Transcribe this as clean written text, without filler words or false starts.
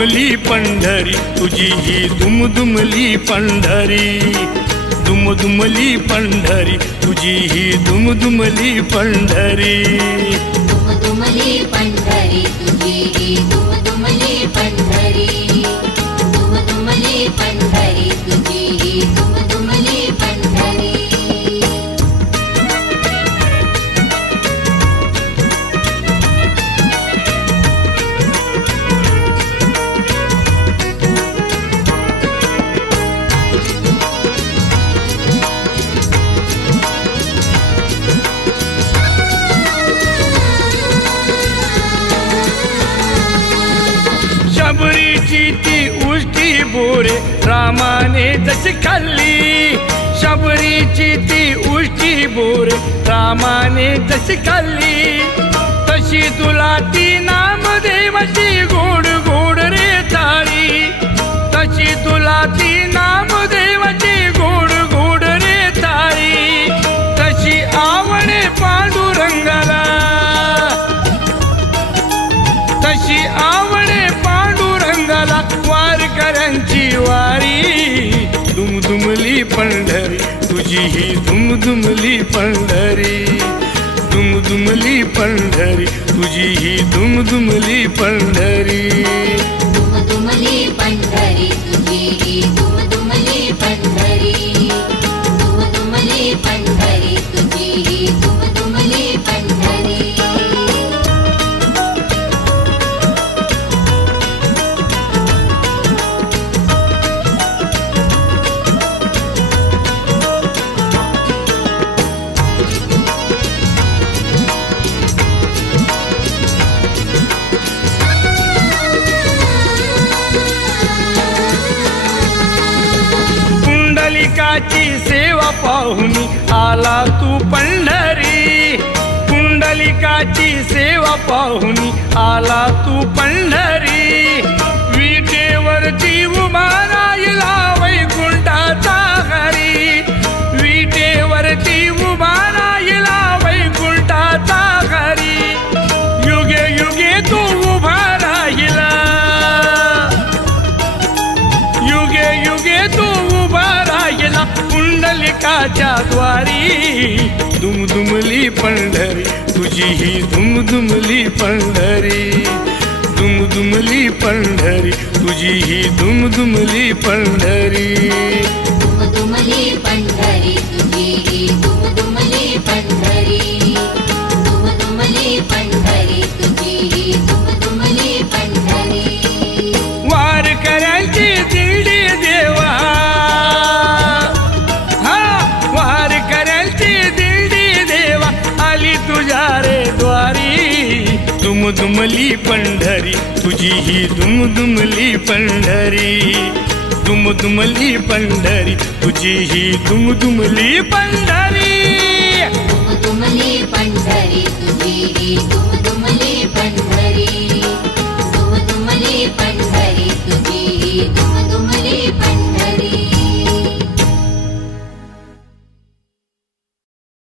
दुमदुमली पंढरी तुझी ही दुमदुमली पंढरी दुमदुमली पंढरी तुझी ही दुमदुमली पंढरी दुमदुमली पंढरी तुझी ही दुमदुमली पंढरी दुमदुमली पंढरी तुझी ही दुमदुमली पंढरी शबरीची ती उष्टी बोरे रामाने जशी खाल्ली शबरीची ती उष्टी बोरे रामाने जशी खाल्ली तशी तुला ती नामदेवाची गोड गोड रे थाळी तशी तुला ती नामदेवाची गोड गोड रे थाळी तशी आवडे पांडुरंगाला तशी आवडे पांडुरंगाला वारकऱ्यांची वारी दुमदुमली पंढरी तुझी ही दुमदुमली पंढरी दुमदुमली पंढरी तुझी ही दुमदुमली पंढरी दुमदुमली पंढरी तुझी ही दुमदुमली पंढरी दुमदुमली पंढरी तुझी ही दुमदुमली पंढरी पुंडलिकाची सेवा पाहुनी आला तू पंढरी पुंडलिकाची सेवा पाहुनी आला तू पंढरी विटेवरती उभा राहिला वैकुंठाचा हरी विटेवरती उभा राहिला वैकुंठाचा हरी युगे युगे तू उभा राहिला युगे युगे तू उभा राहिला पुंडलिकाच्या द्वारी दुमदुमली पंढरी तुझी ही दुमदुमली पंढरी दुमदुमली पंढरी तुझी ही दुमदुमली पंढरी दुमदुमली पंढरी तुझी ही दुमदुमली पंढरी दुमदुमली पंढरी तुझी ही दुमदुमली पंढरी वारकऱ्यांची दिंडी देवा हा वारकऱ्यांची दिंडी देवा आली तुझ्या रे द्वारी दुमदुमली पंढरी तुझी ही दुमदुमली पंढरी दुमदुमली पंढरी तुझी ही दुमदुमली पंढरी दुमदुमली पंढरी तुझी ही दुमदुमली